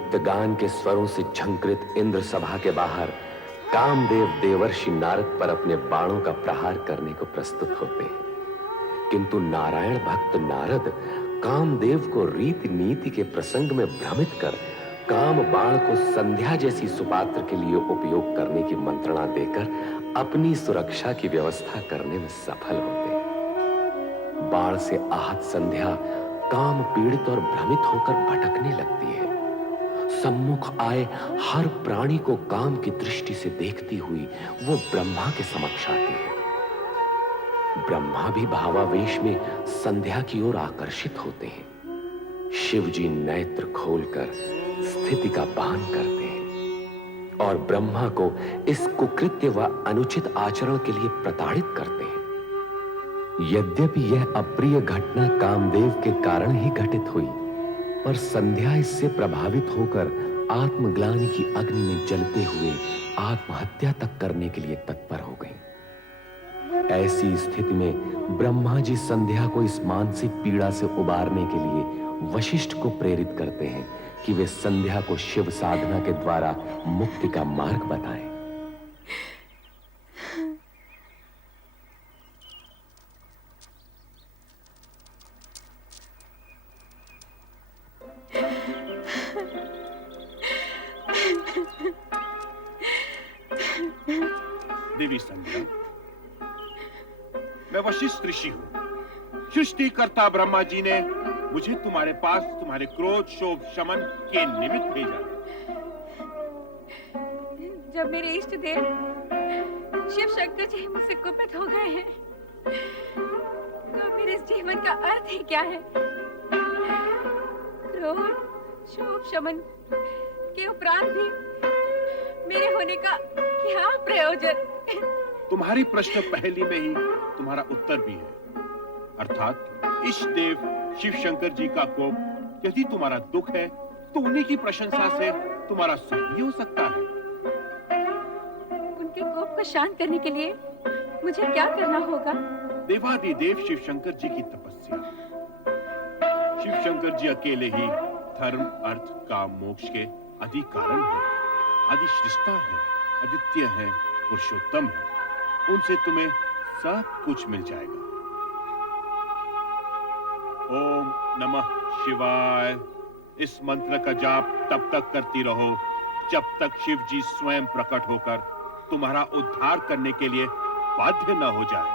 नृत्य गान के स्वरों से झंकृत इंद्र सभा के बाहर कामदेव देवर्षि नारद पर अपने बाणों का प्रहार करने को प्रस्तुत होते हैं, किंतु नारायण भक्त नारद कामदेव को रीति नीति के प्रसंग में भ्रमित कर काम बाण को संध्या जैसी सुपात्र के लिए उपयोग करने की मंत्रणा देकर अपनी सुरक्षा की व्यवस्था करने में सफल होते हैं। बाण से आहत संध्या काम पीड़ित और भ्रमित होकर भटकने लगती है। सम्मुख आए हर प्राणी को काम की दृष्टि से देखती हुई वो ब्रह्मा के समक्ष आती है। ब्रह्मा भी भावावेश में संध्या की ओर आकर्षित होते हैं। शिव जी नेत्र खोलकर स्थिति का भान करते हैं और ब्रह्मा को इस कुकृत्य व अनुचित आचरण के लिए प्रताड़ित करते हैं। यद्यपि यह अप्रिय घटना कामदेव के कारण ही घटित हुई, पर संध्या इससे प्रभावित होकर आत्मग्लानि की अग्नि में जलते हुए आत्महत्या तक करने के लिए तत्पर हो गई। ऐसी स्थिति में ब्रह्मा जी संध्या को इस मानसिक पीड़ा से उबारने के लिए वशिष्ठ को प्रेरित करते हैं कि वे संध्या को शिव साधना के द्वारा मुक्ति का मार्ग बताएं। देवी संध्या, मैं वशिष्ठ ऋषि हूं। सृष्टिकर्ता ब्रह्मा जी ने मुझे तुम्हारे पास तुम्हारे क्रोध शोभ शमन के निमित्त भेजा। जब मेरे इष्ट देव शिव शंकर जी मुझसे कुपित हो गए हैं, तो मेरे इस जीवन का अर्थ ही क्या है? क्रोध शोभ शमन के उपरांत भी मेरे होने का क्या प्रयोजन? तुम्हारी प्रश्न पहली में ही तुम्हारा उत्तर भी है। अर्थात इष्ट देव शिव शंकर जी का कोप यदि तुम्हारा दुख है, तो उन्हीं की प्रशंसा से तुम्हारा सुख भी हो सकता है। उनके कोप को शांत करने के लिए मुझे क्या करना होगा? देवादिदेव शिव शंकर जी की तपस्या। शिव शंकर जी अकेले ही धर्म अर्थ काम मोक्ष के आदि कारण है, आदि सृष्टा है, अद्वितीय है, पुरुषोत्तम है। उनसे तुम्हें सब कुछ मिल जाएगा। ओम नमः शिवाय इस मंत्र का जाप तब तक करती रहो जब तक शिव जी स्वयं प्रकट होकर तुम्हारा उद्धार करने के लिए बाध्य न हो जाए।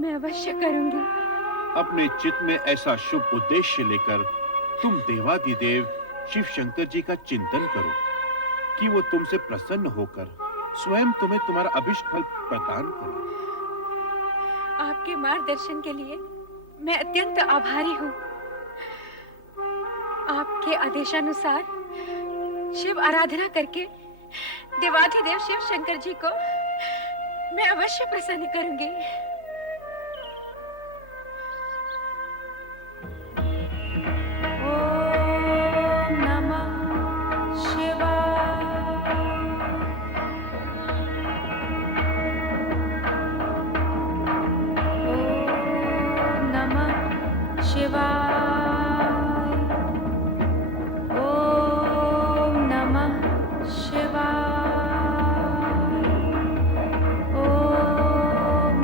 मैं अवश्य करूंगी। अपने चित्त में ऐसा शुभ उद्देश्य लेकर तुम देवादिदेव शिव शंकर जी का चिंतन करो कि वो तुमसे प्रसन्न होकर स्वयं तुम्हें तुम्हारा अभिष्ट फल प्रदान करे। आपके मार्गदर्शन के लिए मैं अत्यंत आभारी हूँ। आपके आदेशानुसार शिव आराधना करके देवाधिदेव शिव शंकर जी को मैं अवश्य प्रसन्न करूंगी।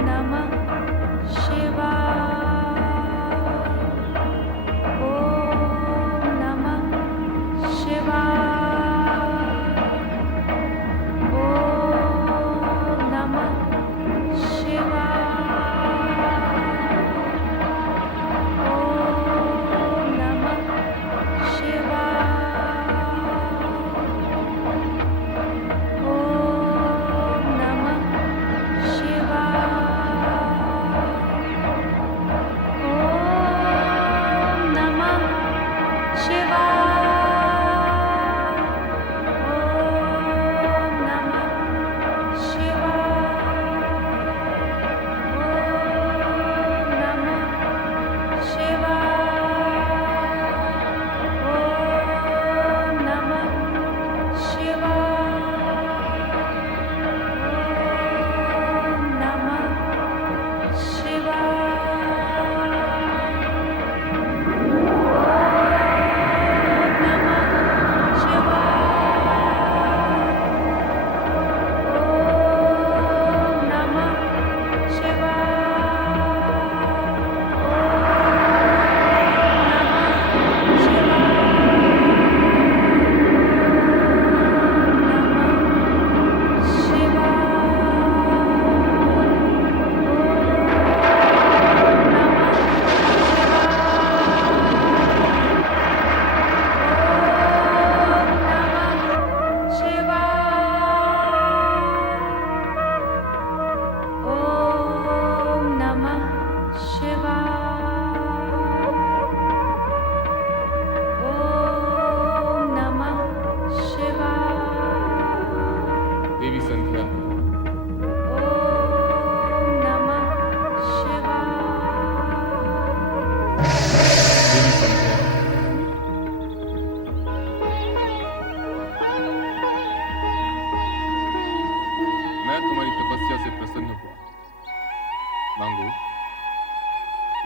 Namah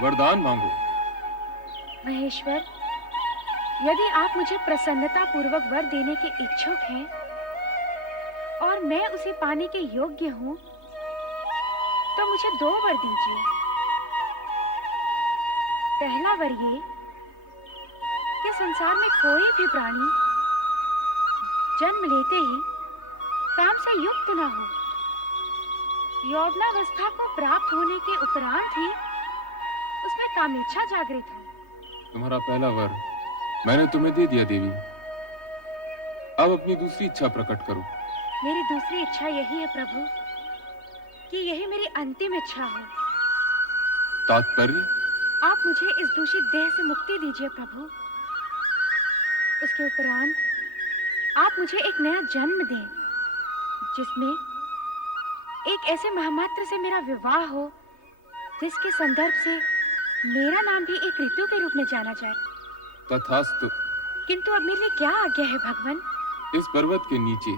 वरदान मांगो। महेश्वर, यदि आप मुझे प्रसन्नता पूर्वक वर देने के इच्छुक हैं और मैं उसे पाने के योग्य हूँ, तो मुझे 2 वर दीजिए। पहला वर ये कि संसार में कोई भी प्राणी जन्म लेते ही काम से युक्त न हो। यौवनावस्था को प्राप्त होने के उपरांत ही उसमें कामेच्छा जागृत हो। तुम्हारा पहला वर मैंने तुम्हें दे दिया देवी। अब अपनी दूसरी इच्छा प्रकट करो। मेरी दूसरी इच्छा यही है प्रभु कि यही मेरी अंतिम इच्छा हो। तात्पर्य? आप मुझे इस दूषित देह से मुक्ति दीजिए प्रभु। उसके उपरांत आप मुझे एक नया जन्म दें, जिसमें एक ऐसे महामात्र से मेरा विवाह हो जिसके संदर्भ से मेरा नाम भी एक ऋतु के रूप में जाना जाए। तथास्तु। किंतु अब मेरे लिए क्या आज्ञा है भगवान? इस पर्वत के नीचे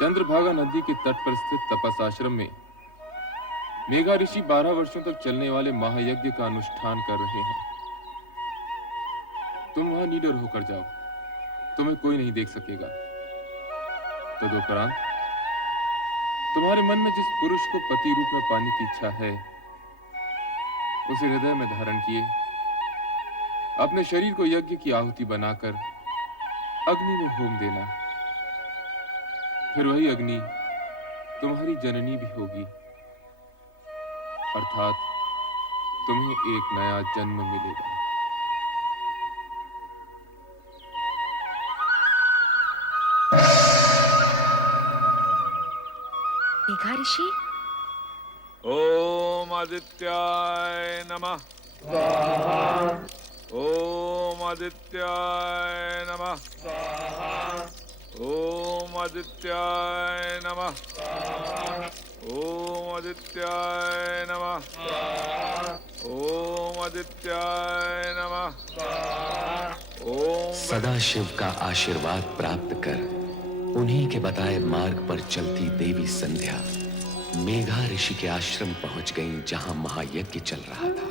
चंद्रभागा नदी के तट पर स्थित तपस आश्रम में मेघा ऋषि 12 वर्षों तक चलने वाले महायज्ञ का अनुष्ठान कर रहे हैं। तुम वहां निडर होकर जाओ, तुम्हें कोई नहीं देख सकेगा। तदुपरांत तुम्हारे मन में जिस पुरुष को पति रूप में पाने की इच्छा है, उसे हृदय में धारण किए अपने शरीर को यज्ञ की आहुति बनाकर अग्नि में होम देना। फिर वही अग्नि तुम्हारी जननी भी होगी, अर्थात तुम्हें एक नया जन्म मिलेगा। मेघा ऋषि, ओम आदित्याय नमः। ओम आदित्याय नमः। ओम आदित्याय नमः। ओम आदित्याय नमः। ओम आदित्याय नमः। ओम सदाशिव का आशीर्वाद प्राप्त कर उन्हीं के बताए मार्ग पर चलती देवी संध्या मेघा ऋषि के आश्रम पहुंच गईं, जहां महायज्ञ चल रहा था।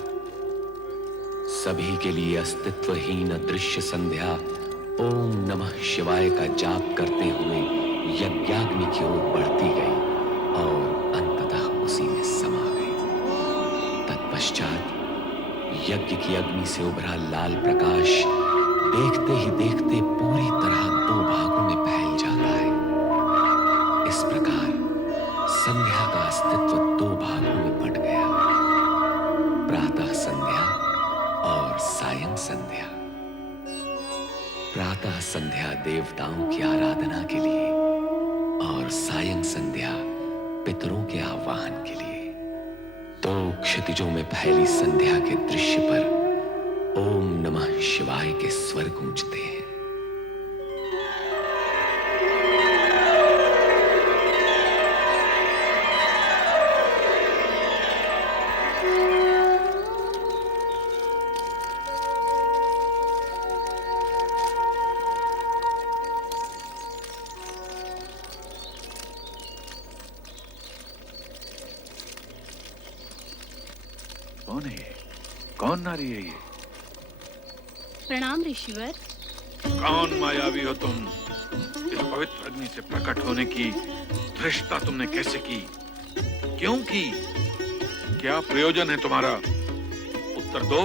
सभी के लिए अस्तित्वहीन अदृश्य संध्या ओम नमः शिवाय का जाप करते हुए यज्ञाग्नि की ओर बढ़ती गई और अंततः उसी में समा गई। तत्पश्चात यज्ञ की अग्नि से उभरा लाल प्रकाश देखते ही देखते पूरी तरह 2 भागों में फैल जाता है। इस प्रकार संध्या का अस्तित्व 2 भागों में बंट गया, प्रातः संध्या और सायं संध्या। प्रातः संध्या देवताओं की आराधना के लिए और सायं संध्या पितरों के आह्वान के लिए। 2 क्षितिजों में फैली संध्या के दृश्य पर ओम नमः शिवाय के स्वर गूंजते हैं। कौन है ये? कौन नारी है ये? प्रणाम ऋषिवर। कौन मायावी हो तुम? इस पवित्र अग्नि से प्रकट होने की धृष्टता तुमने कैसे की? क्यों की? क्या प्रयोजन है तुम्हारा? उत्तर दो।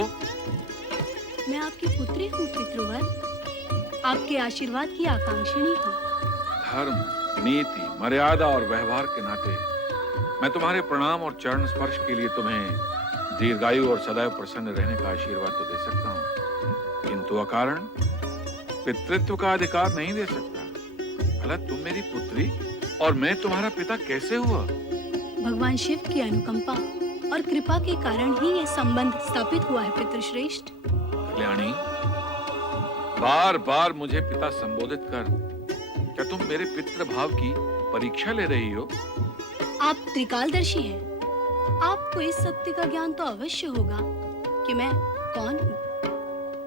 मैं आपकी पुत्री हूँ पितृवर, आपके आशीर्वाद की आकांक्षिणी हूँ। धर्म, नीति, मर्यादा और व्यवहार के नाते मैं तुम्हारे प्रणाम और चरण स्पर्श के लिए तुम्हें दीर्घायु और सदैव प्रसन्न रहने का आशीर्वाद तो दे सकता हूँ, किंतु अकारण पितृत्व का अधिकार नहीं दे सकता। भला तुम मेरी पुत्री और मैं तुम्हारा पिता कैसे हुआ? भगवान शिव की अनुकंपा और कृपा के कारण ही ये संबंध स्थापित हुआ है पितृश्रेष्ठ। कल्याणी, बार बार मुझे पिता संबोधित कर क्या तुम मेरे पितृ भाव की परीक्षा ले रही हो? आप त्रिकालदर्शी हैं। आपको इस सत्य का ज्ञान तो अवश्य होगा कि मैं कौन हूँ,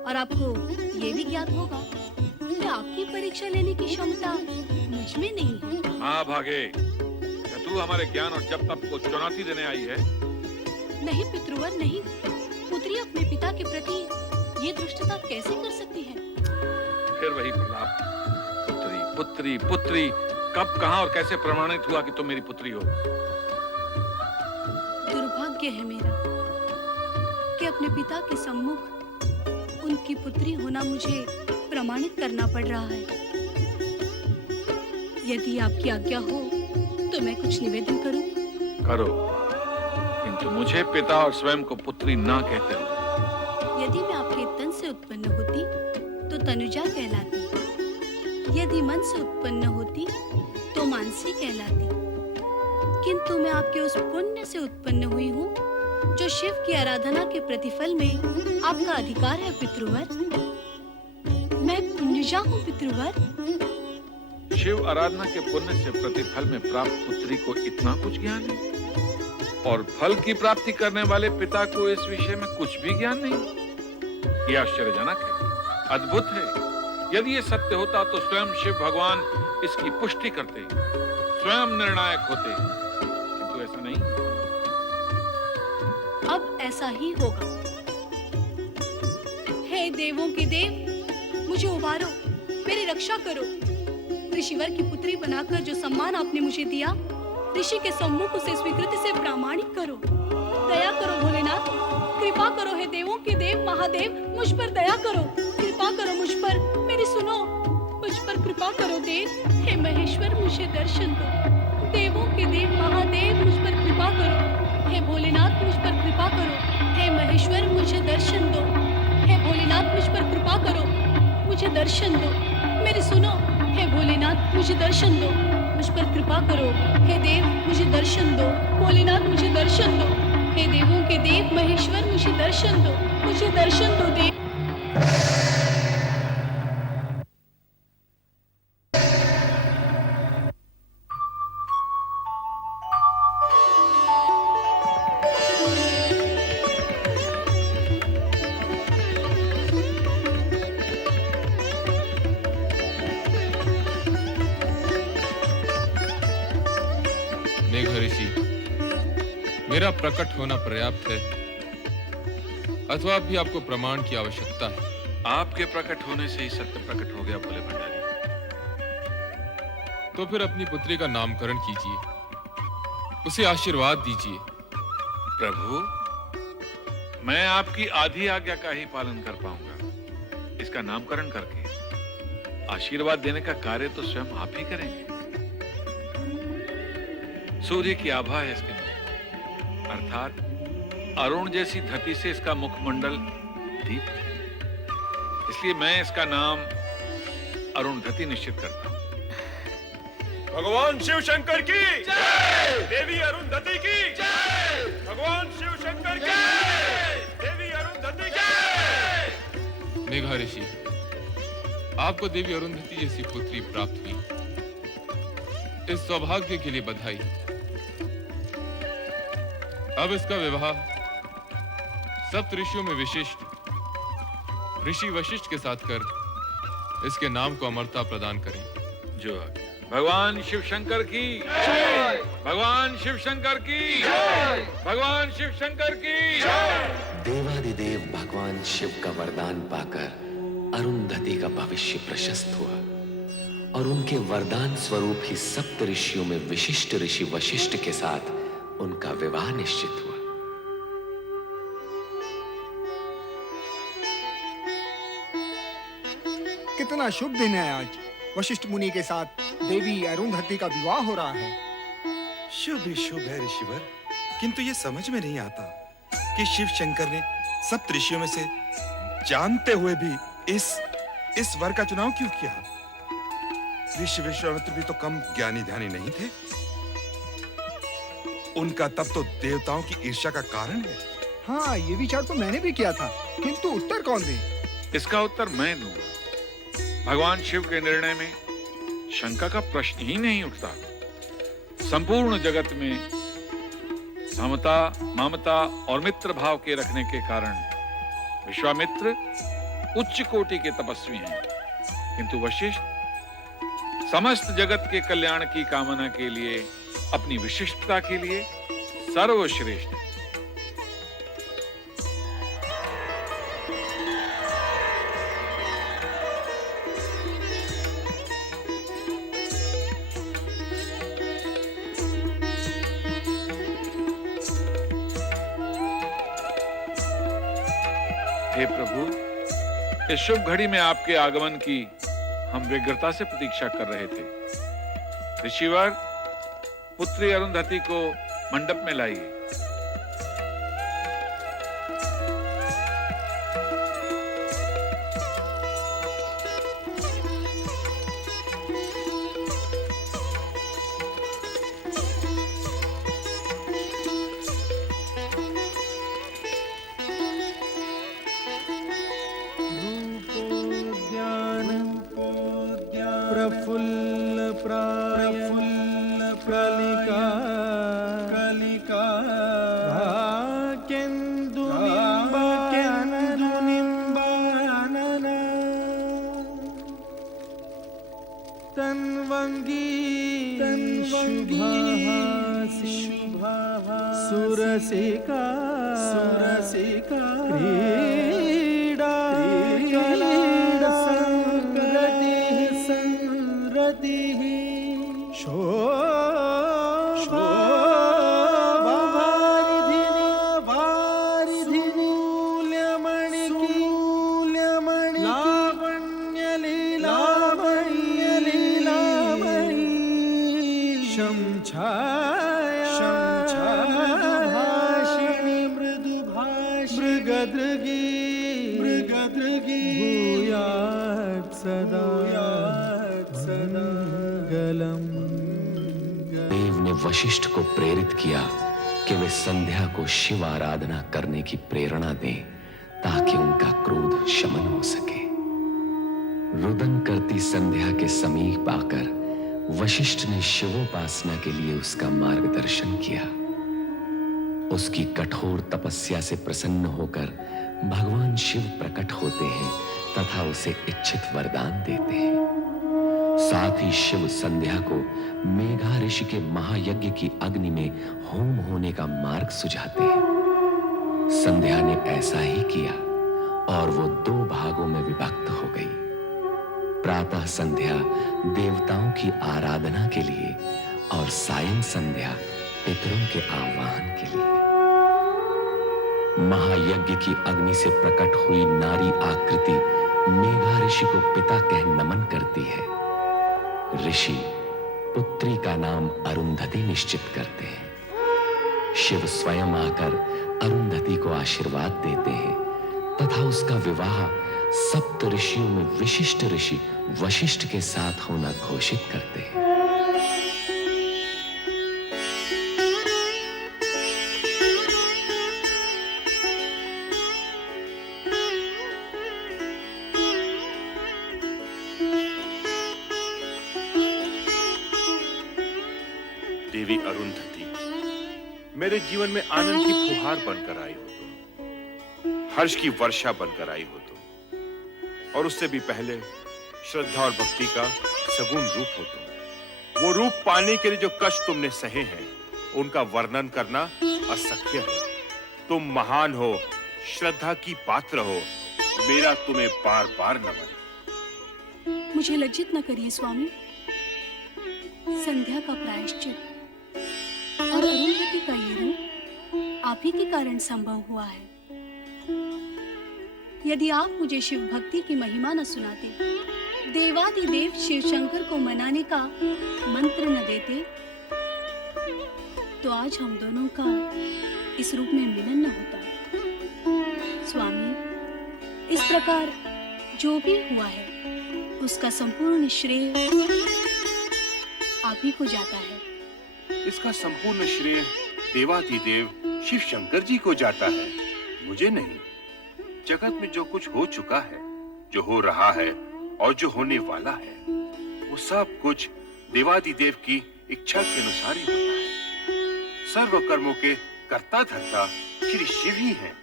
और आपको ये भी ज्ञात होगा कि आपकी परीक्षा लेने की क्षमता मुझ में नहीं है। हाँ भागे, क्या तू हमारे ज्ञान और जप तप को चुनौती देने आई है? नहीं पितृवर नहीं, पुत्री अपने पिता के प्रति ये दुष्टता कैसे कर सकती है? फिर वही प्रलाप, पुत्री पुत्री पुत्री। कब, कहां और कैसे प्रमाणित हुआ कि तुम मेरी पुत्री हो? दुर्भाग्य है मेरा कि अपने पिता के सम्मुख उनकी पुत्री होना मुझे प्रमाणित करना पड़ रहा है। यदि आपकी आज्ञा हो तो मैं कुछ निवेदन करूं? करो, किंतु मुझे पिता और स्वयं को पुत्री ना कहते हो। यदि मैं आपके तन से उत्पन्न होती तो तनुजा कहलाती, यदि मन से उत्पन्न होती तो मानसी कहलाती, किंतु मैं आपके उस पुण्य से उत्पन्न हुई हूँ जो शिव की आराधना के प्रतिफल में आपका अधिकार है पितृवर। मैं पुण्यजा हूँ पितृवर। शिव आराधना के पुण्य से प्रतिफल में प्राप्त पुत्री को इतना कुछ ज्ञान है, और फल की प्राप्ति करने वाले पिता को इस विषय में कुछ भी ज्ञान नहीं। यह आश्चर्यजनक है, अद्भुत है। यदि ये सत्य होता तो स्वयं शिव भगवान इसकी पुष्टि करते, स्वयं निर्णायक होते, किंतु ऐसा नहीं। अब ऐसा ही होगा। हे देवों के देव, मुझे उबारो, मेरी रक्षा करो। ऋषिवर की पुत्री बनाकर जो सम्मान आपने मुझे दिया, ऋषि के सम्मुख उसे स्वीकृति से प्रामाणिक करो। दया करो भोलेनाथ, कृपा करो। हे देवों के देव महादेव, मुझ पर दया करो, कृपा करो मुझ पर, मेरी सुनो, मुझ पर कृपा करो देव। हे महेश्वर, मुझे दर्शन दो। देवों के देव महादेव, मुझ पर कृपा करो। हे भोलेनाथ, मुझ पर कृपा करो। हे महेश्वर, मुझे दर्शन दो। हे भोलेनाथ, मुझ पर कृपा करो, मुझे दर्शन दो। मेरी सुनो, हे भोलेनाथ, मुझे दर्शन दो, मुझ पर कृपा करो। हे देव, मुझे दर्शन दो। भोलेनाथ, मुझे दर्शन दो। हे देवों के देव महेश्वर, मुझे दर्शन दो, मुझे दर्शन दो देव। मेघऋषि, मेरा प्रकट होना पर्याप्त है अथवा भी आपको प्रमाण की आवश्यकता है? आपके प्रकट होने से ही सत्य प्रकट हो गया भोले भंडारी। तो फिर अपनी पुत्री का नामकरण कीजिए, उसे आशीर्वाद दीजिए। प्रभु, मैं आपकी आधी आज्ञा का ही पालन कर पाऊंगा। इसका नामकरण करके आशीर्वाद देने का कार्य तो स्वयं आप ही करेंगे। सूर्य की आभा है इसके मुख, अर्थात अरुण जैसी धरती से इसका मुखमंडल दीप्त है। इसलिए मैं इसका नाम अरुणधति निश्चित करता हूं। भगवान शिव शंकर की जय, देवी अरुंधति की जय, भगवान शिव शंकर की जय, देवी अरुंधति की जय। मेघऋषि, आपको देवी अरुंधति जैसी पुत्री प्राप्त हुई, इस सौभाग्य के लिए बधाई। अब इसका विवाह सप्त ऋषियों में विशिष्ट ऋषि वशिष्ठ के साथ कर इसके नाम को अमरता प्रदान करें। जो आज्ञा। भगवान शिव शंकर की जय, भगवान शिव शंकर की जय, भगवान शिव शंकर की जय। देवादिदेव भगवान शिव का वरदान पाकर अरुंधति का भविष्य प्रशस्त हुआ और उनके वरदान स्वरूप ही सप्त ऋषियों में विशिष्ट ऋषि वशिष्ठ के साथ उनका विवाह निश्चित हुआ। कितना शुभ दिन है आज। वशिष्ठ मुनि के साथ देवी अरुंधति का विवाह हो रहा है। शुभ ही शुभ है ऋषिवर, किंतु ये समझ में नहीं आता कि शिव शंकर ने सप्त ऋषियों में से जानते हुए भी इस वर का चुनाव क्यों किया? ऋषि विश्वामित्र भी तो कम ज्ञानी ध्यानी नहीं थे। उनका तप तो देवताओं की ईर्ष्या का कारण है। हाँ, ये विचार तो मैंने भी किया था, किंतु उत्तर कौन दे? इसका उत्तर मैं दूंगा। भगवान शिव के निर्णय में शंका का प्रश्न ही नहीं उठता। संपूर्ण जगत में समता, ममता और मित्र भाव के रखने के कारण विश्वामित्र उच्च कोटि के तपस्वी हैं, किंतु वशिष्ठ समस्त जगत के कल्याण की कामना के लिए, अपनी विशिष्टता के लिए सर्वश्रेष्ठ है। हे प्रभु, इस शुभ घड़ी में आपके आगमन की हम व्यग्रता से प्रतीक्षा कर रहे थे। ऋषिवर, पुत्री अरुंधति को मंडप में लाइए। प्रफुल्ल प्रलिका केन्दु निम्बानन तन्वंगी शुभाहासी सुरसिका क्रीडा संरतिः शोभावारिधिनि मूल्यमणि लावण्यलीलामणि शंछायाभाषिणि मृगदृगी भूयात् सदा देव ने वशिष्ठ को प्रेरित किया कि वे संध्या को शिव आराधना करने की प्रेरणा दें ताकि उनका क्रोध शमन हो सके। रुदन करती संध्या के समीप आकर वशिष्ठ ने शिवोपासना के लिए उसका मार्गदर्शन किया। उसकी कठोर तपस्या से प्रसन्न होकर भगवान शिव प्रकट होते हैं तथा उसे इच्छित वरदान देते हैं। साथ ही शिव संध्या को मेघा ऋषि के महायज्ञ की अग्नि में होम होने का मार्ग सुझाते हैं। संध्या ने ऐसा ही किया और वो 2 भागों में विभक्त हो गई। प्रातः संध्या देवताओं की आराधना के लिए और सायं संध्या पितरों के आह्वान के लिए। महायज्ञ की अग्नि से प्रकट हुई नारी आकृति मेघा ऋषि को पिता कह नमन करती है। ऋषि पुत्री का नाम अरुंधति निश्चित करते हैं। शिव स्वयं आकर अरुंधति को आशीर्वाद देते हैं तथा उसका विवाह सप्त ऋषियों में विशिष्ट ऋषि वशिष्ठ के साथ होना घोषित करते हैं। देवी अरुंधति, मेरे जीवन में आनंद की फुहार बनकर आई हो तुम, हर्ष की वर्षा बनकर आई हो तुम, और उससे भी पहले श्रद्धा और भक्ति का सगुण रूप हो तुम। वो रूप पाने के लिए जो कष्ट तुमने सहे हैं, उनका वर्णन करना असख्य है। तुम महान हो, श्रद्धा की पात्र हो, मेरा तुम्हें बार बार नमन। मुझे लज्जित न करिए स्वामी। संध्या का प्रायश्चित और अरुंधति का ये रूप आप ही के कारण संभव हुआ है। यदि आप मुझे शिव भक्ति की महिमा न सुनाते, देवादिदेव शिव शंकर को मनाने का मंत्र न देते, तो आज हम दोनों का इस रूप में मिलन न होता। स्वामी, इस प्रकार जो भी हुआ है उसका संपूर्ण श्रेय आप ही को जाता है। इसका संपूर्ण श्रेय देवादिदेव शिव शंकर जी को जाता है, मुझे नहीं। जगत में जो कुछ हो चुका है, जो हो रहा है और जो होने वाला है, वो सब कुछ देवादिदेव की इच्छा के अनुसार ही होता है। सर्व कर्मों के कर्ता धर्ता श्री शिव ही हैं।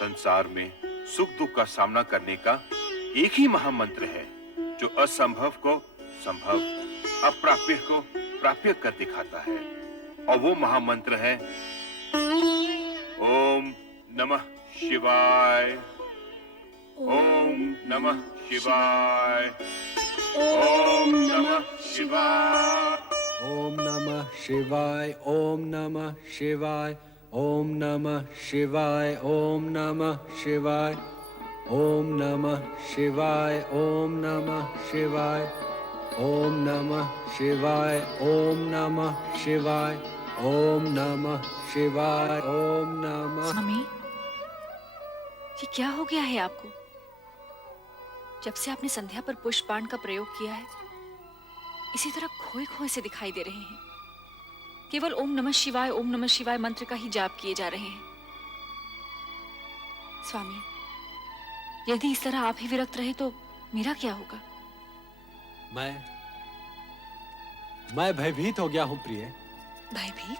संसार में सुख दुख का सामना करने का एक ही महामंत्र है जो असंभव को संभव, अप्राप्य को प्राप्य कर दिखाता है, और वो महामंत्र है ओम नमः शिवाय। ओम नमः शिवाय। ओम नमः शिवाय। ओम नमः शिवाय। ओम नमः शिवाय। ओम नमः शिवाय, ओम नमः शिवाय, ओम नमः शिवाय, ओम नमः शिवाय, ओम नमः शिवाय, ओम नमः शिवाय, ओम नमः शिवाय, ओम नमः। स्वामी, ये क्या हो गया है आपको? जब से आपने संध्या पर पुष्प बाण का प्रयोग किया है, इसी तरह खोए खोए से दिखाई दे रहे हैं। केवल ओम नमः शिवाय मंत्र का ही जाप किए जा रहे हैं। स्वामी, यदि इस तरह आप ही विरक्त रहे तो मेरा क्या होगा? मैं भयभीत हो गया हूं प्रिय। भयभीत?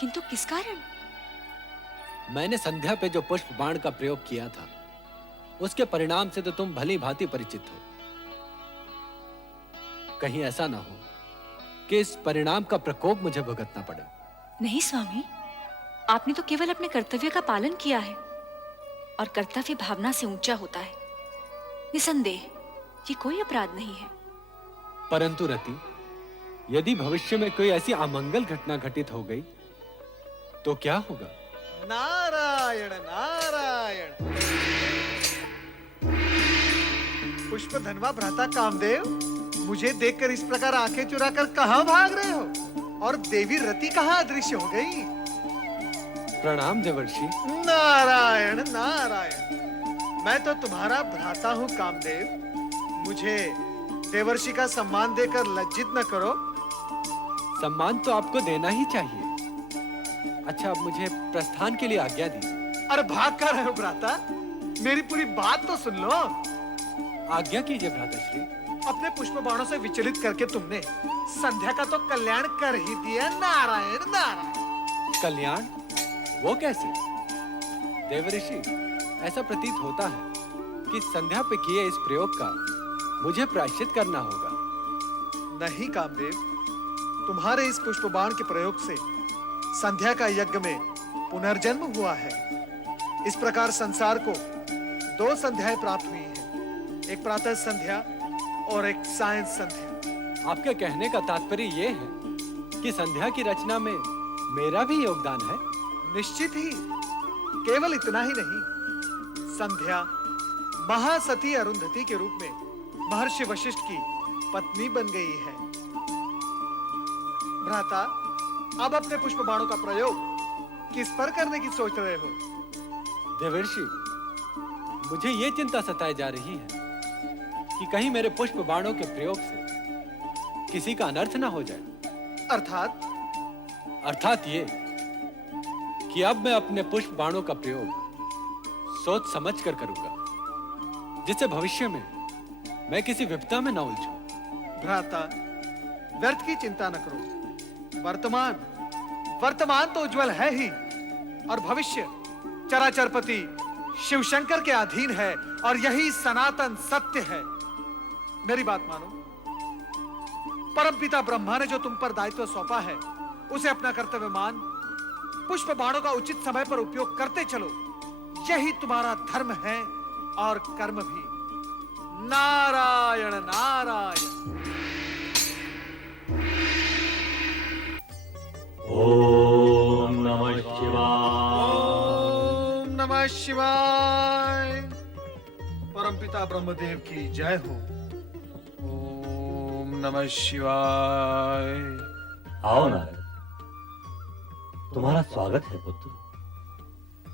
किंतु किस कारण? मैंने संध्या पे जो पुष्प बाण का प्रयोग किया था, उसके परिणाम से तो तुम भली भांति परिचित हो। कहीं ऐसा ना हो कि इस परिणाम का प्रकोप मुझे भुगतना पड़े। नहीं स्वामी, आपने तो केवल अपने कर्तव्य का पालन किया है, और कर्तव्य भावना से ऊंचा होता है। निसंदेह ये कोई अपराध नहीं है। परंतु रति, यदि भविष्य में कोई ऐसी अमंगल घटना घटित हो गई तो क्या होगा? नारायण नारायण। पुष्प धनवा भ्राता कामदेव, मुझे देखकर इस प्रकार आंखें चुराकर कहां भाग रहे हो? और देवी रति कहां अदृश्य हो गई? प्रणाम देवर्षि। नारायण नारायण। मैं तो तुम्हारा भ्राता हूं कामदेव। मुझे देवर्षि का सम्मान देकर लज्जित न करो। सम्मान तो आपको देना ही चाहिए। अच्छा, अब मुझे प्रस्थान के लिए आज्ञा दीजिए। अरे भाग कर रहे हो भ्राता? मेरी पूरी बात तो सुन लो। आज्ञा कीजिए भ्राताश्री। अपने पुष्प बाणों से विचलित करके तुमने संध्या का तो कल्याण कर ही दिया। नारायण नारायण। कल्याण? वो कैसे? देवर्षि, ऐसा प्रतीत होता है कि संध्या पे किए इस प्रयोग का मुझे प्रायश्चित करना होगा। नहीं कामदेव, तुम्हारे इस पुष्प बाण के प्रयोग से संध्या का यज्ञ में पुनर्जन्म हुआ है। इस प्रकार संसार को 2 संध्याएं प्राप्त हुई हैं, एक प्रातः संध्या और एक सायं संध्या। आपके कहने का तात्पर्य ये है कि संध्या की रचना में मेरा भी योगदान है? निश्चित ही। केवल इतना ही नहीं, संध्या महासती अरुंधति के रूप में महर्षि वशिष्ठ की पत्नी बन गई है। भ्राता, अब अपने पुष्प बाणों का प्रयोग किस पर करने की सोच रहे हो? देवर्षि, मुझे ये चिंता सताई जा रही है कि कहीं मेरे पुष्प बाणों के प्रयोग से किसी का अनर्थ ना हो जाए। अर्थात ये कि अब मैं अपने पुष्प बाणों का प्रयोग सोच समझ कर करूंगा, जिससे भविष्य में मैं किसी विपदा में न उलझूं। भ्राता, व्यर्थ की चिंता न करो। वर्तमान तो उज्जवल है ही, और भविष्य चराचरपति शिवशंकर के अधीन है, और यही सनातन सत्य है। मेरी बात मानो। परमपिता ब्रह्मा ने जो तुम पर दायित्व सौंपा है, उसे अपना कर्तव्य मान पुष्प बाणों का उचित समय पर उपयोग करते चलो। यही तुम्हारा धर्म है और कर्म भी। नारायण नारायण। ओम नमः शिवाय। ओम नमः शिवाय। परमपिता ब्रह्मदेव की जय हो। ओम नमः शिवाय। आओ नारद, तुम्हारा स्वागत है पुत्र।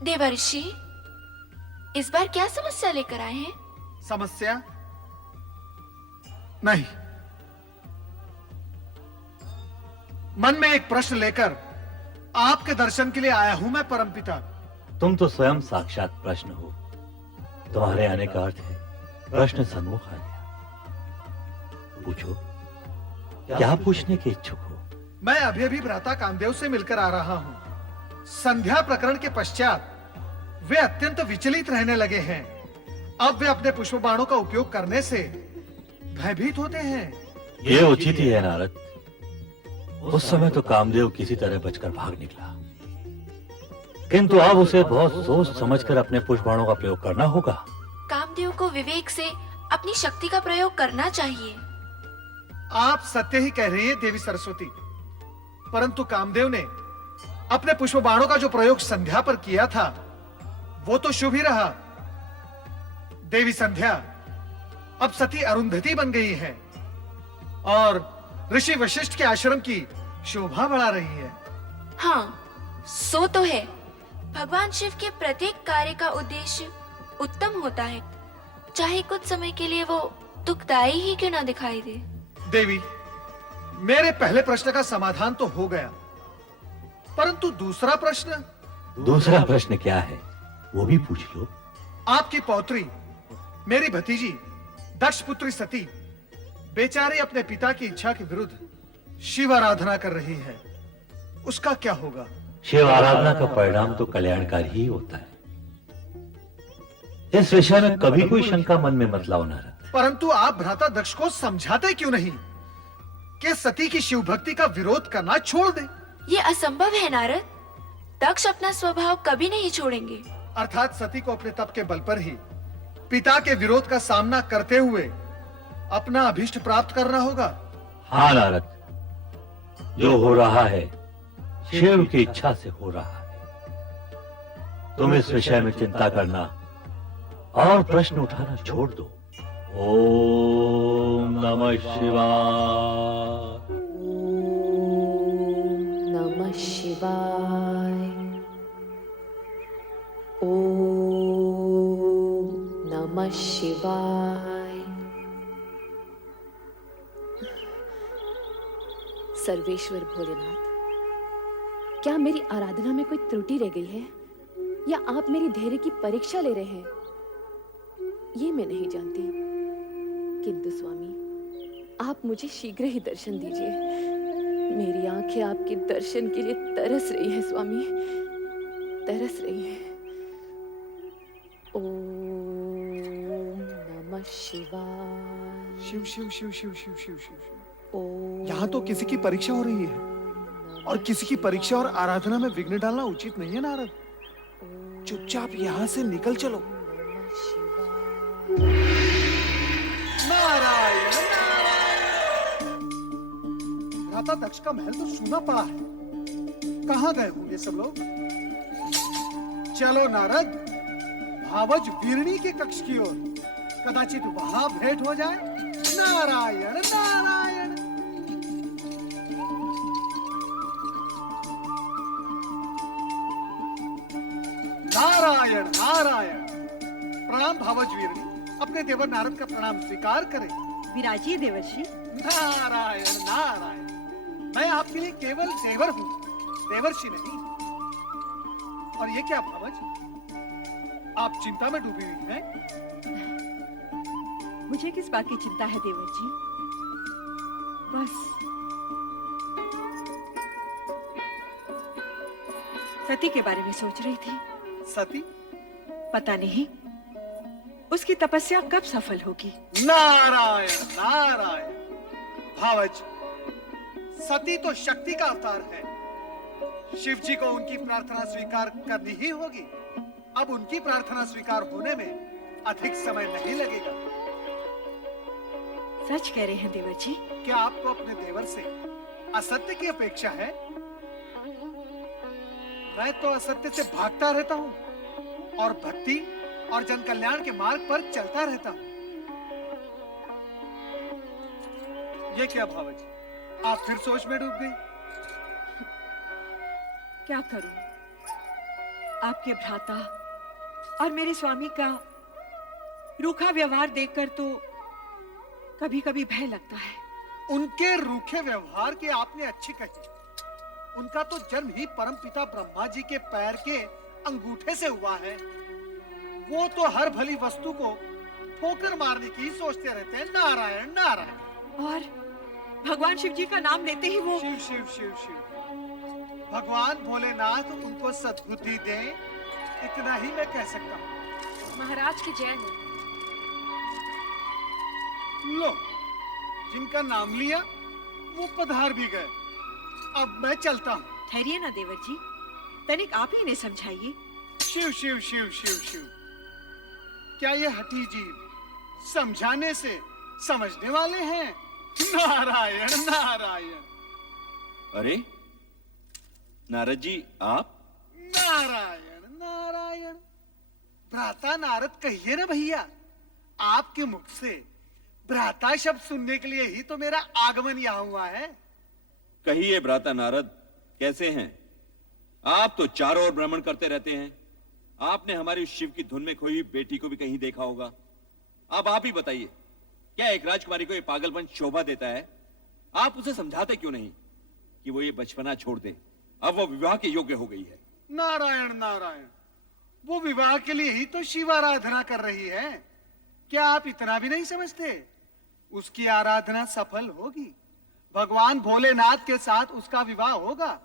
देवर्षि, इस बार क्या समस्या लेकर आए हैं? समस्या नहीं, मन में एक प्रश्न लेकर आपके दर्शन के लिए आया हूं मैं परमपिता। तुम तो स्वयं साक्षात प्रश्न हो। तुम्हारे आने का अर्थ है प्रश्न सन्मुख आ गया। पूछो, क्या पूछने के इच्छुक हो? मैं अभी भ्राता कामदेव से मिलकर आ रहा हूं। संध्या प्रकरण के पश्चात वे अत्यंत विचलित रहने लगे हैं। अब वे अपने पुष्प बाणों का उपयोग करने से भयभीत होते हैं। ये उचित ही है नारद। उस समय तो कामदेव किसी तरह बचकर भाग निकला, किंतु अब उसे बहुत सोच समझकर अपने पुष्प बाणों का प्रयोग करना होगा। कामदेव को विवेक से अपनी शक्ति का प्रयोग करना चाहिए। आप सत्य ही कह रही हैं देवी सरस्वती, परंतु कामदेव ने अपने पुष्प बाणों का जो प्रयोग संध्या पर किया था वो तो शुभ ही रहा। देवी संध्या अब सती अरुंधति बन गई है और ऋषि वशिष्ठ के आश्रम की शोभा बढ़ा रही है। हाँ, सो तो है। भगवान शिव के प्रत्येक कार्य का उद्देश्य उत्तम होता है, चाहे कुछ समय के लिए वो दुखदायी ही क्यों ना दिखाई दे। देवी, मेरे पहले प्रश्न का समाधान तो हो गया, परंतु दूसरा प्रश्न क्या है वो भी पूछ लो। आपकी पौत्री मेरी भतीजी दक्ष पुत्री सती बेचारी अपने पिता की इच्छा के विरुद्ध शिव आराधना कर रही है, उसका क्या होगा? शिव आराधना का परिणाम तो कल्याणकारी ही होता है। इस विषय में कभी कोई शंका मन में मत लाओ नारद। परंतु आप भ्राता दक्ष को समझाते क्यों नहीं कि सती की शिव भक्ति का विरोध करना छोड़ दे? ये असंभव है नारद, दक्ष अपना स्वभाव कभी नहीं छोड़ेंगे। अर्थात सती को अपने तप के बल पर ही पिता के विरोध का सामना करते हुए अपना अभीष्ट प्राप्त करना होगा। हाँ नारद, जो हो रहा है शिव की इच्छा से हो रहा है। तुम इस विषय में चिंता करना और प्रश्न उठाना छोड़ दो। ओम नमः शिवाय। नमः शिवाय। ओम नमः शिवाय। सर्वेश्वर भोलेनाथ, क्या मेरी आराधना में कोई त्रुटि रह गई है या आप मेरी धैर्य की परीक्षा ले रहे हैं, ये मैं नहीं जानती। किंतु स्वामी, आप मुझे शीघ्र ही दर्शन दीजिए। मेरी आंखें आपके दर्शन के लिए तरस रही हैं स्वामी, तरस रही हैं। ओम नमः शिवाय। शिव शिव शिव शिव शिव शिव शिव। ओम यहाँ तो किसी की परीक्षा हो रही है और किसी की परीक्षा और आराधना में विघ्न डालना उचित नहीं है नारद। चुपचाप यहाँ से निकल चलो। नमः शिवाय। नारायण नारायण। भ्राता दक्ष का महल तो सूना पड़ा है, कहाँ गए होंगे सब लोग? चलो नारद, भावज वीरणी के कक्ष की ओर, कदाचित वहां भेंट हो जाए। नारायण नारायण। नारायण नारायण। प्रणाम भावज वीरणी, अपने देवर नारद का प्रणाम स्वीकार करें। विराजिए देवर्षि। नारायण नारायण। मैं आपके लिए केवल देवर हूँ, देवर्षि नहीं। और ये क्या भावज, आप चिंता में डूबी हुई हैं? मुझे किस बात की चिंता है देवर जी? बस सती के बारे में सोच रही थी। सती? पता नहीं उसकी तपस्या कब सफल होगी। नारायण नारायण। भावज, सती तो शक्ति का अवतार है, शिव जी को उनकी प्रार्थना स्वीकार करनी ही होगी। अब उनकी प्रार्थना स्वीकार होने में अधिक समय नहीं लगेगा। सच कह रहे हैं देवर जी। क्या आपको अपने देवर से असत्य की अपेक्षा है? मैं तो असत्य से भागता रहता हूँ और भक्ति और जन कल्याण के मार्ग पर चलता रहता हूँ। ये क्या भावज, आप फिर सोच में डूब गई? क्या करूं, आपके भ्राता और मेरे स्वामी का रूखा व्यवहार देखकर तो कभी कभी भय लगता है। उनके रूखे व्यवहार की आपने अच्छी कही। उनका तो जन्म ही परमपिता ब्रह्मा जी के पैर के अंगूठे से हुआ है। वो तो हर भली वस्तु को ठोकर मारने की सोचते रहते हैं। नारायण नारायण। और भगवान शिव जी का नाम लेते ही वो शिव शिव शिव शिव। भगवान भोलेनाथ उनको सद्बुद्धि दे, इतना ही मैं कह सकता हूँ। महाराज की जय हो। लो, जिनका नाम लिया वो पधार भी गए। अब मैं चलता हूँ। ठहरिए ना देवर जी, तनिक आप ही इन्हें समझाइए। शिव शिव शिव शिव शिव। क्या ये हठी जीव समझाने से समझने वाले हैं? नारायण नारायण। अरे, नारद जी आप? नारायण नारायण, भ्राता नारद कहिए ना भैया। आपके मुख से भ्राता शब्द सुनने के लिए ही तो मेरा आगमन यहाँ हुआ है। कहिए भ्राता नारद, कैसे हैं आप? तो चारों ओर भ्रमण करते रहते हैं। आपने हमारी शिव की धुन में खोई हुई बेटी को भी कहीं देखा होगा। अब आप ही बताइए, क्या एक राजकुमारी को ये पागलपन शोभा देता है? आप उसे समझाते क्यों नहीं कि वो ये बचपना छोड़ दे? अब वो विवाह के योग्य हो गई है। नारायण नारायण, वो विवाह के लिए ही तो शिव आराधना कर रही है। क्या आप इतना भी नहीं समझते? उसकी आराधना सफल होगी, भगवान भोलेनाथ के साथ उसका विवाह होगा।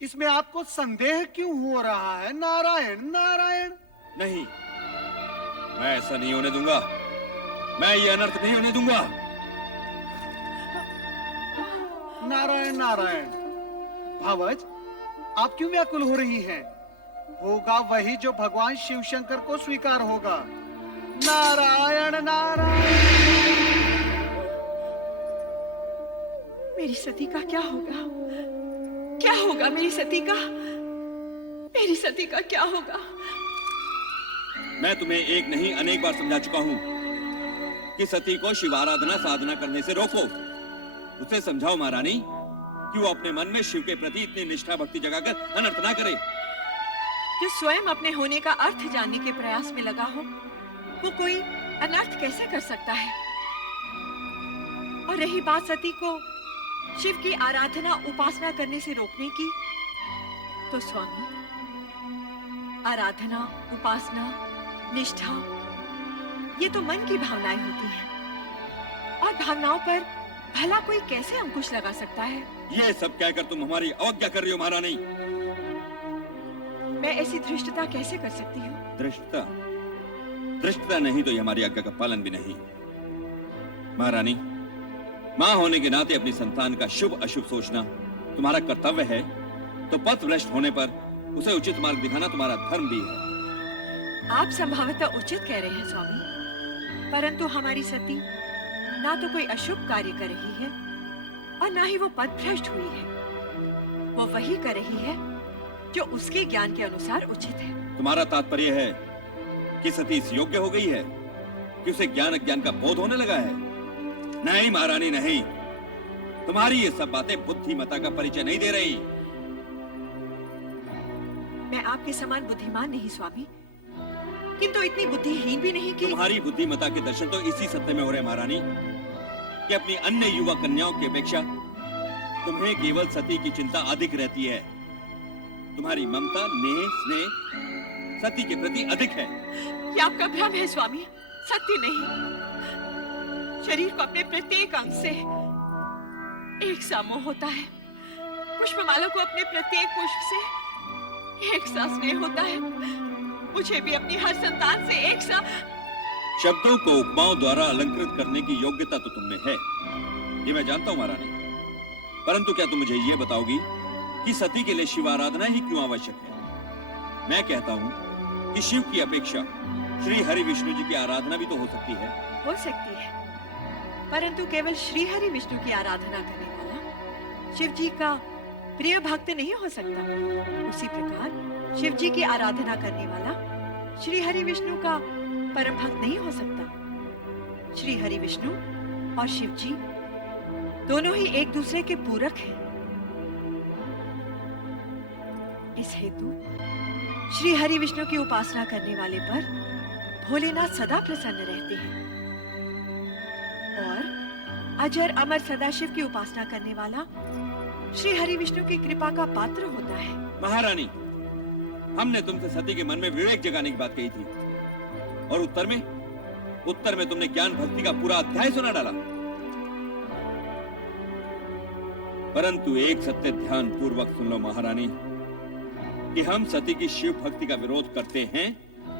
इसमें आपको संदेह क्यों हो रहा है? नारायण नारायण। नहीं, मैं ऐसा नहीं होने दूंगा। मैं ये अनर्थ नहीं होने दूंगा। नारायण नारायण। भावज, आप क्यों व्याकुल हो रही हैं? होगा वही जो भगवान शिव शंकर को स्वीकार होगा। नारायण नारायण। मेरी सती का क्या होगा? क्या होगा मेरी सती का? मेरी सती का क्या होगा? मैं तुम्हें एक नहीं अनेक बार समझा चुका हूं कि सती को शिवाराधना साधना करने से रोको। उसे समझाओ महारानी कि वो अपने मन में शिव के प्रति इतनी निष्ठा भक्ति जगाकर अनर्थ ना करे। जो स्वयं अपने होने का अर्थ जानने के प्रयास में लगा हो, वो कोई अनर्थ कैसे कर सकता है? और रही बात सती को शिव की आराधना उपासना करने से रोकने की, तो स्वामी, आराधना उपासना निष्ठा ये तो मन की भावनाएं होती हैं, और भावनाओं पर भला कोई कैसे अंकुश लगा सकता है? ये सब कहकर तुम हमारी अवज्ञा कर रही हो महारानी। मैं ऐसी धृष्टता कैसे कर सकती हूँ? धृष्टता? धृष्टता नहीं तो ये हमारी आज्ञा का पालन भी नहीं। महारानी, मां होने के नाते अपनी संतान का शुभ अशुभ सोचना तुम्हारा कर्तव्य है, तो पथ भ्रष्ट होने पर उसे उचित मार्ग दिखाना तुम्हारा धर्म भी है। आप संभवतः उचित कह रहे हैं स्वामी, परंतु हमारी सती ना तो कोई अशुभ कार्य कर रही है और ना ही वो पथ भ्रष्ट हुई है। वो वही कर रही है जो उसके ज्ञान के अनुसार उचित है। तुम्हारा तात्पर्य है कि सती इस योग्य हो गई है कि उसे ज्ञान अज्ञान का बोध होने लगा है? नहीं महारानी नहीं, तुम्हारी ये सब बातें बुद्धिमता का परिचय नहीं दे रही। मैं आपके समान बुद्धिमान नहीं स्वामी, किंतु इतनी बुद्धिहीन भी नहीं कि तुम्हारी बुद्धिमता के दर्शन तो इसी सत्य में हो रहे महारानी कि अपनी अन्य युवा कन्याओं की अपेक्षा तुम्हें केवल सती की चिंता अधिक रहती है। तुम्हारी ममता नेह स्नेह सती के प्रति अधिक है। ये आपका भ्रम है स्वामी, सत्य नहीं। शरीर को अपने प्रत्येक अंग से एक सा मोह होता है, पुष्पमाला को अपने प्रत्येक पुष्प से एक सा स्नेह होता है, मुझे भी अपनी हर संतान से एक सा। शब्दों को उपमाओं द्वारा अलंकृत करने की योग्यता तो तुमने है, ये मैं जानता हूँ महारानी, परंतु क्या तुम मुझे ये बताओगी कि सती के लिए शिव आराधना ही क्यों आवश्यक है? मैं कहता हूँ कि शिव की अपेक्षा श्री हरि विष्णु जी की आराधना भी तो हो सकती है। हो सकती है, परंतु केवल श्री हरि विष्णु की आराधना करने वाला शिव जी का प्रिय भक्त नहीं हो सकता। उसी प्रकार शिव जी की आराधना करने वाला श्री हरि विष्णु का परम भक्त नहीं हो सकता। श्री हरि विष्णु और शिव जी दोनों ही एक दूसरे के पूरक हैं। इस हेतु श्री हरि विष्णु की उपासना करने वाले पर भोलेनाथ सदा प्रसन्न रहते हैं, और अजर अमर सदाशिव की उपासना करने वाला श्री हरि विष्णु की कृपा का पात्र होता है। महारानी, हमने तुमसे सती के मन में विवेक जगाने की बात कही थी, और उत्तर में तुमने ज्ञान भक्ति का पूरा अध्याय सुना डाला। परंतु एक सत्य ध्यान पूर्वक सुन लो महारानी कि हम सती की शिव भक्ति का विरोध करते हैं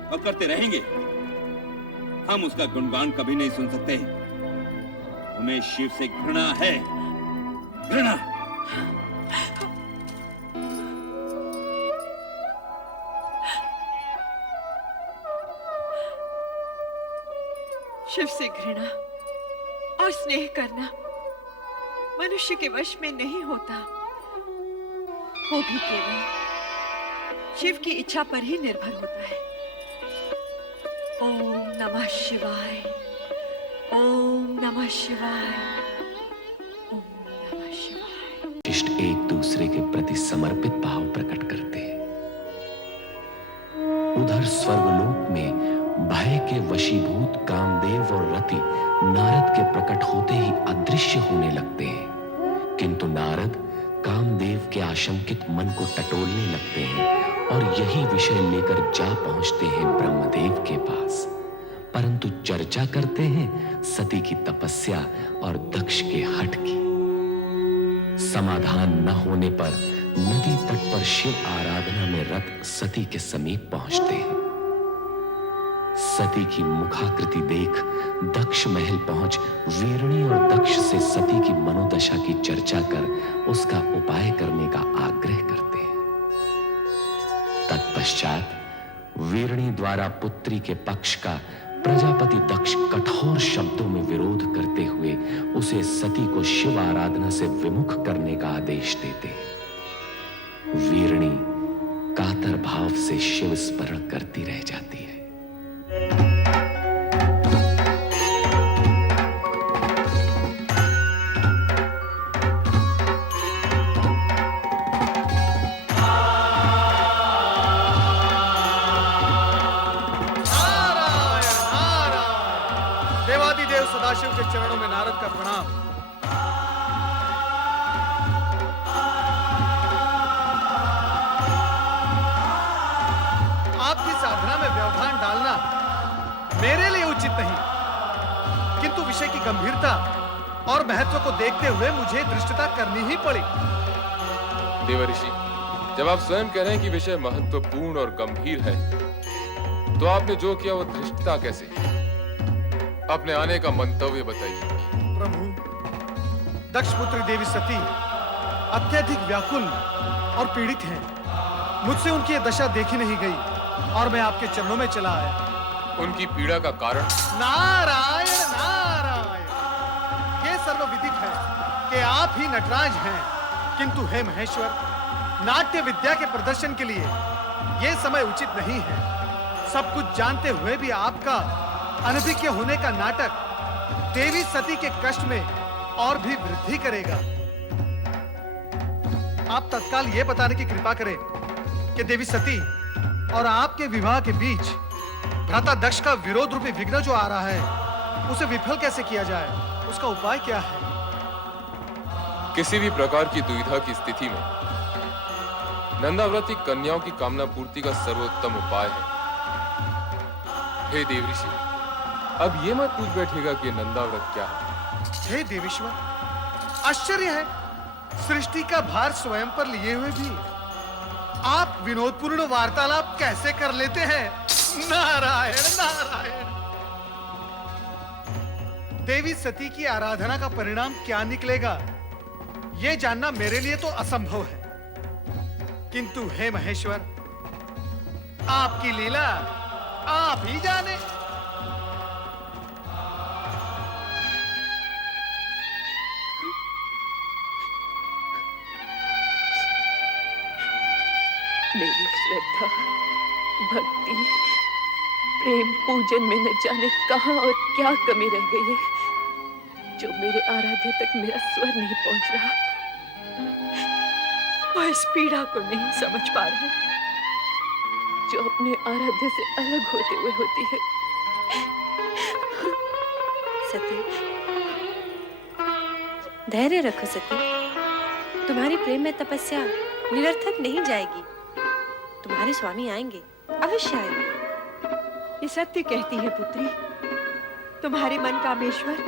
और करते रहेंगे। हम उसका गुणगान कभी नहीं सुन सकते। हमें शिव से घृणा है, घृणा। शिव से घृणा और स्नेह करना मनुष्य के वश में नहीं होता। वो भी केवल शिव की इच्छा पर ही निर्भर होता है। ओम नमः शिवाय, ओम नमः शिवाय, ओम नमः शिवाय। इष्ट एक दूसरे के प्रति समर्पित भाव प्रकट करते हैं। उधर स्वर्गलोक में भय के वशीभूत कामदेव और रति नारद के प्रकट होते ही अदृश्य होने लगते हैं, किंतु नारद कामदेव के आशंकित मन को टटोलने लगते हैं और यही विषय लेकर जा पहुंचते हैं ब्रह्मदेव के पास, परंतु चर्चा करते हैं सती की तपस्या और दक्ष के हठ की। समाधान न होने पर नदी तट पर शिव आराधना में रत सती के समीप पहुंचते हैं। सती की मुखाकृति देख दक्ष महल पहुंच वीरणी और दक्ष से सती की मनोदशा की चर्चा कर उसका उपाय करने का आग्रह करते हैं। तत्पश्चात वीरणी द्वारा पुत्री के पक्ष का प्रजापति दक्ष कठोर शब्दों में विरोध करते हुए उसे सती को शिव आराधना से विमुख करने का आदेश देते हैं। वीरणी कातर भाव से शिव स्मरण करती रह जाती है। देवादिदेव सदाशिव के चरणों में नारद का प्रणाम। आपकी साधना में व्यवधान डालना मेरे लिए उचित नहीं, किंतु विषय की गंभीरता और महत्व को देखते हुए मुझे धृष्टता करनी ही पड़ी। देवर्षि, जब आप स्वयं कह रहे हैं कि विषय महत्वपूर्ण और गंभीर है, तो आपने जो किया वो धृष्टता कैसे? अपने आने का मंतव्य बताइए। प्रभु, दक्षपुत्री देवी सती अत्यधिक व्याकुल और पीड़ित हैं। मुझसे उनकी ये दशा देखी नहीं गई और मैं आपके चरणों में चला आया। उनकी पीड़ा का कारण? नारायण नारायण, ये सर्वविदित है कि आप ही नटराज हैं, किंतु हे महेश्वर, नाट्य विद्या के प्रदर्शन के लिए ये समय उचित नहीं है। सब कुछ जानते हुए भी आपका अनभिज्ञ होने का नाटक देवी सती के कष्ट में और भी वृद्धि करेगा। आप तत्काल ये बताने की कृपा करें कि देवी सती और आपके विवाह के बीच भ्राता दक्ष का विरोध रूपी विघ्न जो आ रहा है, उसे विफल कैसे किया जाए? उसका उपाय क्या है? किसी भी प्रकार की दुविधा की स्थिति में नंदाव्रती कन्याओं की कामना पूर्ति का सर्वोत्तम उपाय है। हे देवऋषि, अब ये मत पूछ बैठेगा कि नंदाव्रत क्या है। हे देवेश्वर, आश्चर्य है, सृष्टि का भार स्वयं पर लिए हुए भी आप विनोदपूर्ण वार्तालाप कैसे कर लेते हैं? नारायण नारायण। देवी सती की आराधना का परिणाम क्या निकलेगा, यह जानना मेरे लिए तो असंभव है, किंतु हे महेश्वर, आपकी लीला आप ही जाने। मेरी श्रद्धा, भक्ति, प्रेम पूजन में न जाने कहां और क्या कमी रह गई है, जो मेरे आराध्य तक मेरा स्वर नहीं पहुंच रहा। और इस पीड़ा को नहीं समझ पा रहा, जो अपने आराध्य से अलग होते हुए होती है। सती, धैर्य रखो सती, तुम्हारी प्रेम में तपस्या निरर्थक नहीं जाएगी। तुम्हारे स्वामी आएंगे, अवश्य आएंगे। ये सत्य कहती है पुत्री, तुम्हारे मन कामेश्वर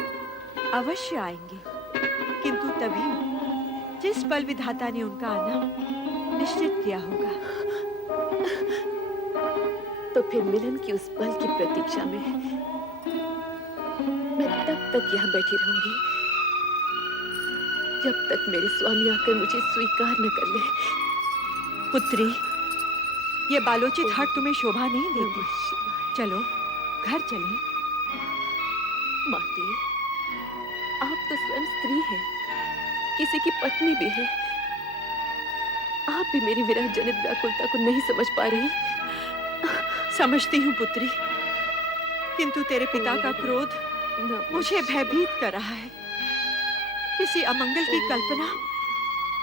अवश्य आएंगे, किंतु तभी जिस पल विधाता ने उनका आना निश्चित किया होगा। तो फिर मिलन की उस पल की प्रतीक्षा में मैं तब तक यहाँ बैठी रहूंगी जब तक मेरे स्वामी आकर मुझे स्वीकार न कर ले। पुत्री, ये बालोचित हट तुम्हें शोभा नहीं देती। चलो घर चलें। माते, आप तो स्वयं स्त्री हैं, किसी की पत्नी भी है। आप भी मेरी विरह जनित व्याकुलता को नहीं समझ पा रही। समझती हूँ पुत्री, किंतु तेरे पिता का क्रोध मुझे भयभीत कर रहा है। किसी अमंगल की कल्पना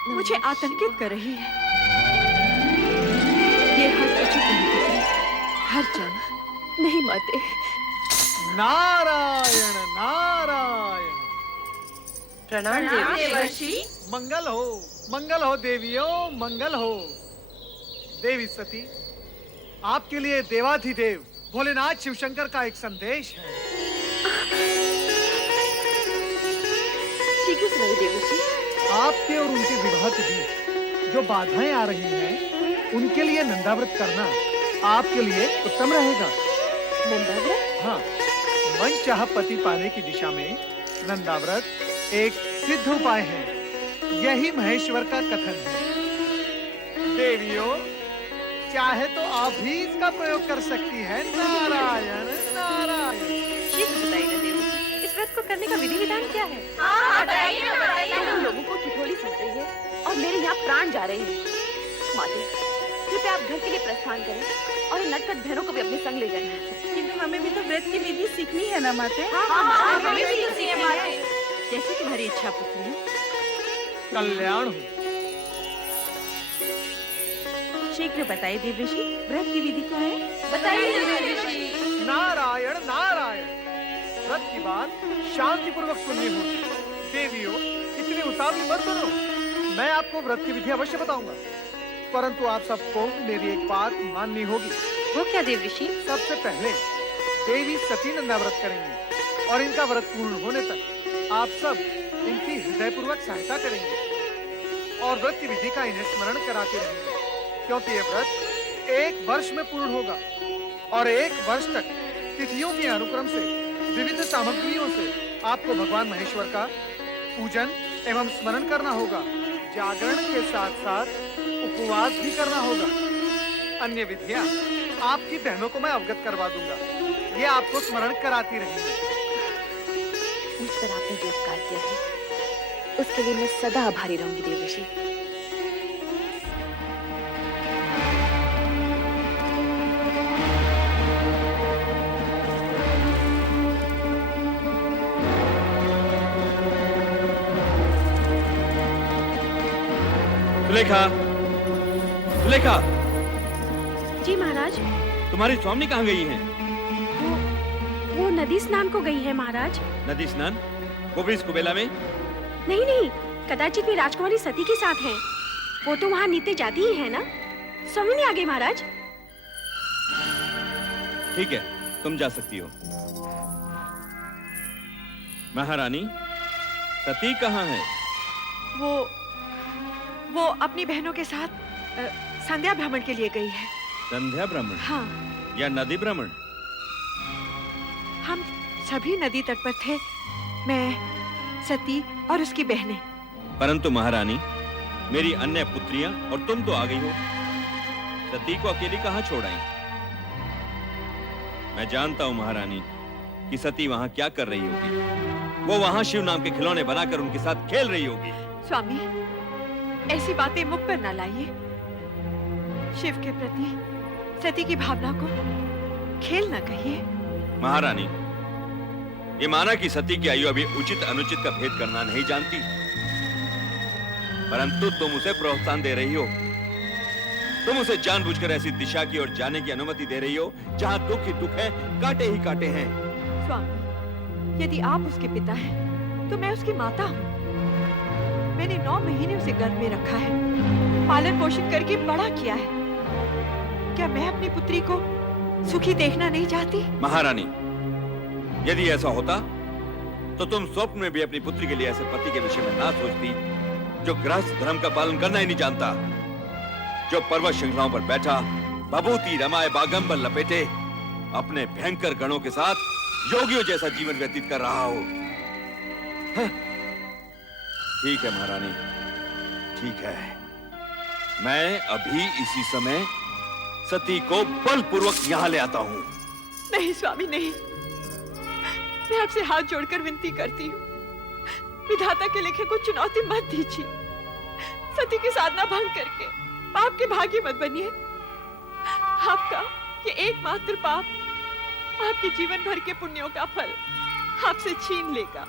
मुझे आतंकित कर रही है। ये हर उचित नहीं पुत्री, हर जन नहीं माते। नारायण नारायण। प्रणाम देवर्षि। मंगल हो देवियों, मंगल हो। देवी सती, आपके लिए देवाधिदेव भोलेनाथ शिवशंकर का एक संदेश है। शीघ्र सुनाइए देवर्षि। आपके और उनके विवाह के बीच जो बाधाएं आ रही हैं, उनके लिए नंदाव्रत करना आपके लिए उत्तम रहेगा। नंदाव्रत? हाँ, मनचाहा पति पाने की दिशा में नंदाव्रत एक सिद्ध उपाय है। यही महेश्वर का कथन है। देवियों, चाहे तो आप भी इसका प्रयोग कर सकती हैं। नारायण नारायण। शीघ्र बताइए ना देवर्षि, इस व्रत को करने का विधि विधान क्या है? तुम लोगों को ठिठोली सुन रही है और मेरे यहाँ प्राण जा रहे हैं। माते, कृपया आप घर के लिए प्रस्थान करें और नटखट बहनों को भी अपने संग ले जाएं। किंतु हमें भी तो व्रत की विधि सीखनी है ना माते? हमें भी तो सीखनी है। जैसे तुम्हारी इच्छा पुत्री। कल्याण हो। शीघ्र बताइए देवर्षि, व्रत की विधि क्या है? बताइए देवर्षि। नारायण नारायण। व्रत की बात शांति पूर्वक सुननी होगी। देवियों, इतनी उतावली मत करो। मैं आपको व्रत की विधि अवश्य बताऊंगा, परंतु आप सबको मेरी एक बात माननी होगी। वो क्या देवर्षि? सबसे पहले देवी सती नंदाव्रत करेंगी और इनका व्रत पूर्ण होने तक आप सब इनकी हृदयपूर्वक सहायता करेंगे और व्रत की विधि का इन्हें स्मरण कराते रहेंगे, क्योंकि ये व्रत 1 वर्ष में पूर्ण होगा और 1 वर्ष तक तिथियों के अनुक्रम से विविध सामग्रियों से आपको भगवान महेश्वर का पूजन एवं स्मरण करना होगा। जागरण के साथ साथ उपवास भी करना होगा। अन्य विधियां आपकी बहनों को मैं अवगत करवा दूंगा, ये आपको स्मरण कराती रहेंगी। मुझ पर आपने जो उपकार किया है, उसके लिए मैं सदा आभारी रहूंगी देवर्षि। सुलेखा, सुलेखा, जी महाराज। तुम्हारी स्वामी कहाँ गई हैं? वो नदी स्नान को गई है महाराज। नदी स्नान? वो भी इस कुबेला में? नहीं नहीं, कदाचित वे राजकुमारी सती के साथ हैं। वो तो वहाँ नीचे जाती ही है ना। स्वामी नहीं आ गई महाराज। ठीक है, तुम जा सकती हो। महारानी, सती कहाँ है? वो अपनी बहनों के साथ संध्या भ्रमण के लिए गई है। संध्या भ्रमण? हाँ। या नदी भ्रमण? हम सभी नदी तट पर थे, मैं, सती और उसकी बहनें। परंतु महारानी, मेरी अन्य पुत्रियां और तुम तो आ गई हो। सती को अकेली कहाँ छोड़ आई? मैं जानता हूँ महारानी कि सती वहाँ क्या कर रही होगी। वो वहाँ शिव नाम के खिलौने बनाकर उनके साथ खेल रही होगी। स्वामी, ऐसी बातें मुख पर न लाइए। शिव के प्रति सती की भावना को खेल न कहिए। महारानी, ये माना कि सती की आयु अभी उचित अनुचित का भेद करना नहीं जानती, परंतु तुम उसे प्रोत्साहन दे रही हो। तुम उसे जानबूझकर ऐसी दिशा की ओर जाने की अनुमति दे रही हो जहां दुख ही दुख है, कांटे ही कांटे हैं। स्वामी, यदि आप उसके पिता हैं, तो मैं उसकी माता हूँ। मैंने 9 महीने उसे गर्भ में रखा है, पालन पोषण करके बड़ा किया है। क्या मैं अपनी पुत्री को सुखी देखना नहीं चाहती? महारानी, यदि ऐसा होता तो तुम स्वप्न में भी अपनी पुत्री के लिए ऐसे पति के विषय में ना सोचती जो गृहस्थ धर्म का पालन करना ही नहीं जानता, जो पर्वत श्रृंखलाओं पर बैठा भभूति रमाए बागंबर लपेटे अपने भयंकर गणों के साथ योगियों जैसा जीवन व्यतीत कर रहा हो। ठीक है महारानी, ठीक है। मैं अभी इसी समय सती को बलपूर्वक यहाँ ले आता हूँ। नहीं स्वामी, नहीं। मैं आपसे हाथ जोड़कर विनती करती हूँ, विधाता के लेखे को चुनौती मत दीजिए। सती की साधना भंग करके पाप के भागी मत बनिए। आपका ये एकमात्र पाप आपके जीवन भर के पुण्यों का फल आपसे छीन लेगा।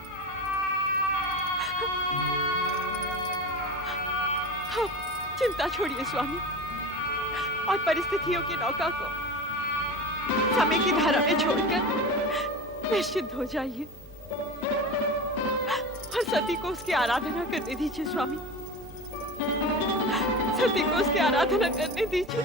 आप चिंता छोड़िए स्वामी, और परिस्थितियों की नौका को समय की धारा में छोड़कर निश्चिंत हो जाइए और सती को उसकी आराधना करने दीजिए स्वामी, सती को उसकी आराधना करने दीजिए।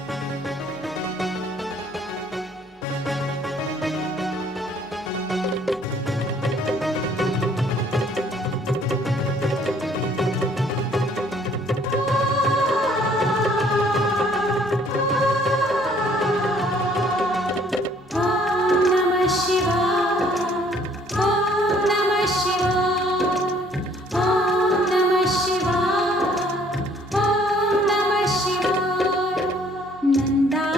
नंदा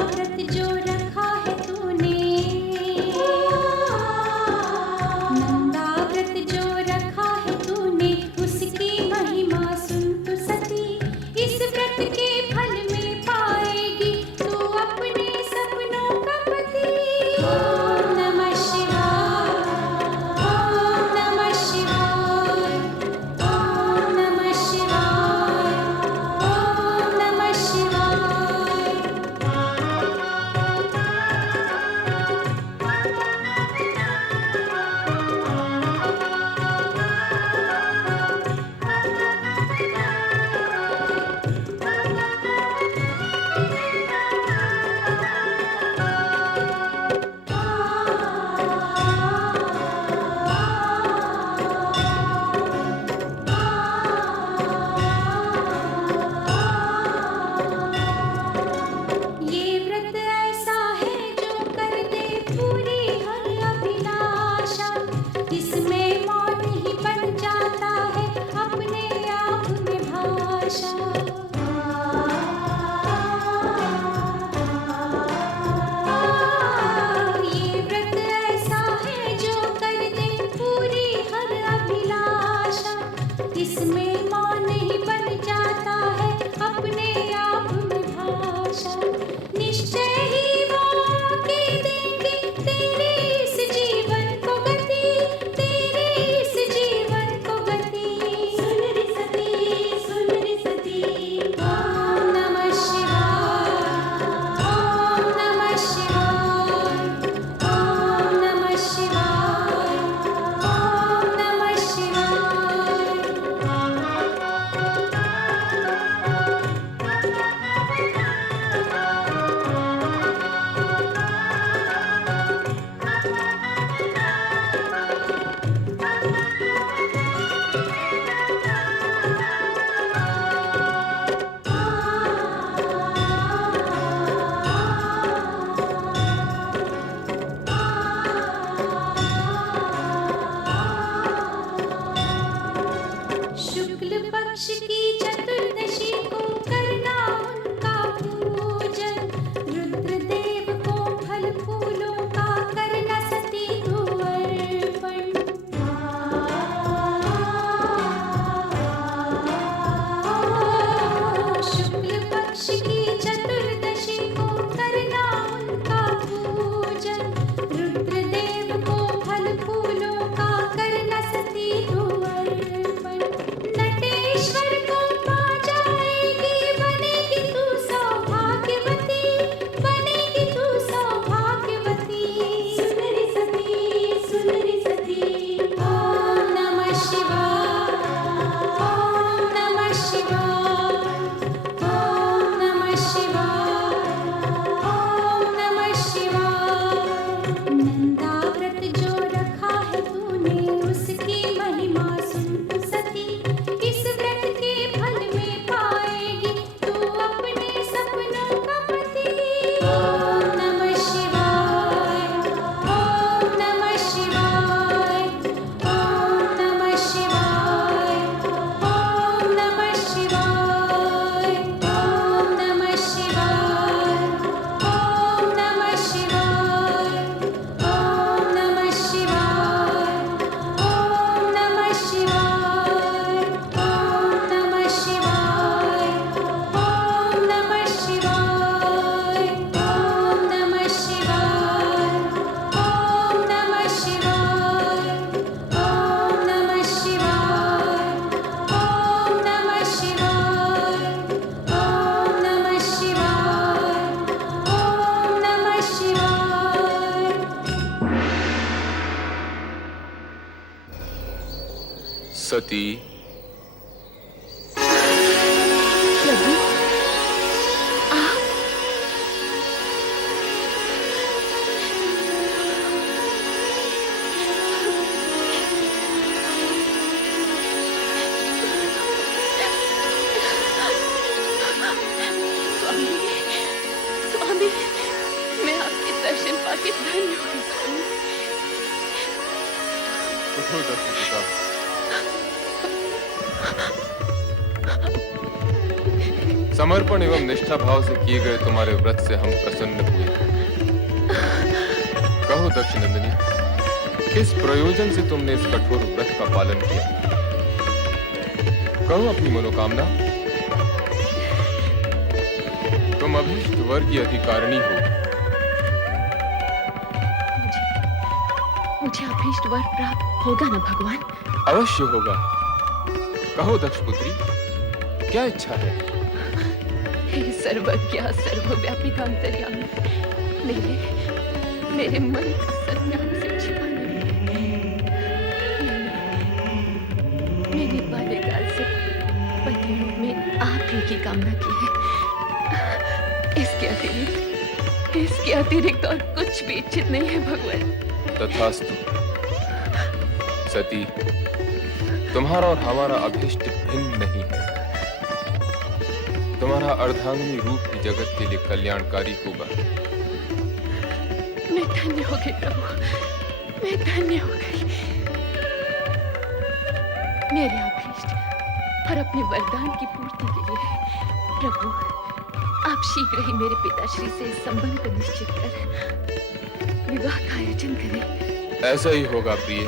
सती, प्रभु आप स्वामी, स्वामी, मैं आपके दर्शन पाके धन्य हूँ स्वामी। उठो दक्ष पिता। समर्पण एवं निष्ठा भाव से किए गए तुम्हारे व्रत से हम प्रसन्न हुए। कहो दक्ष नंदिनी, किस प्रयोजन से तुमने इस कठोर व्रत का पालन किया? कहो अपनी मनोकामना। तुम अभीष्ट वर की अधिकारिणी हो। मुझे अभीष्ट वर प्राप्त होगा ना भगवान? अवश्य होगा। कहो दक्ष पुत्री, क्या इच्छा है? हे सर्वज्ञ सर्वव्यापी का अंतर्यामी, मेरे मन का सत्याम से छिपा नहीं। मैंने बाल्यकाल से पति रूप में आप ही की कामना की है। इसके अतिरिक्त और कुछ भी इच्छित नहीं है भगवान। तथास्तु। सती, तुम्हारा और हमारा अभीष्ट भिन्न नहीं है। तुम्हारा अर्धांगिनी रूप ही जगत के लिए कल्याणकारी होगा। मैं धन्य हो गई प्रभु, मैं धन्य हो गई। मेरे अभीष्ट और अपने वरदान की पूर्ति के लिए प्रभु आप शीघ्र ही मेरे पिताश्री से इस संबंध को निश्चित कर विवाह का आयोजन करें। ऐसा ही होगा प्रिय।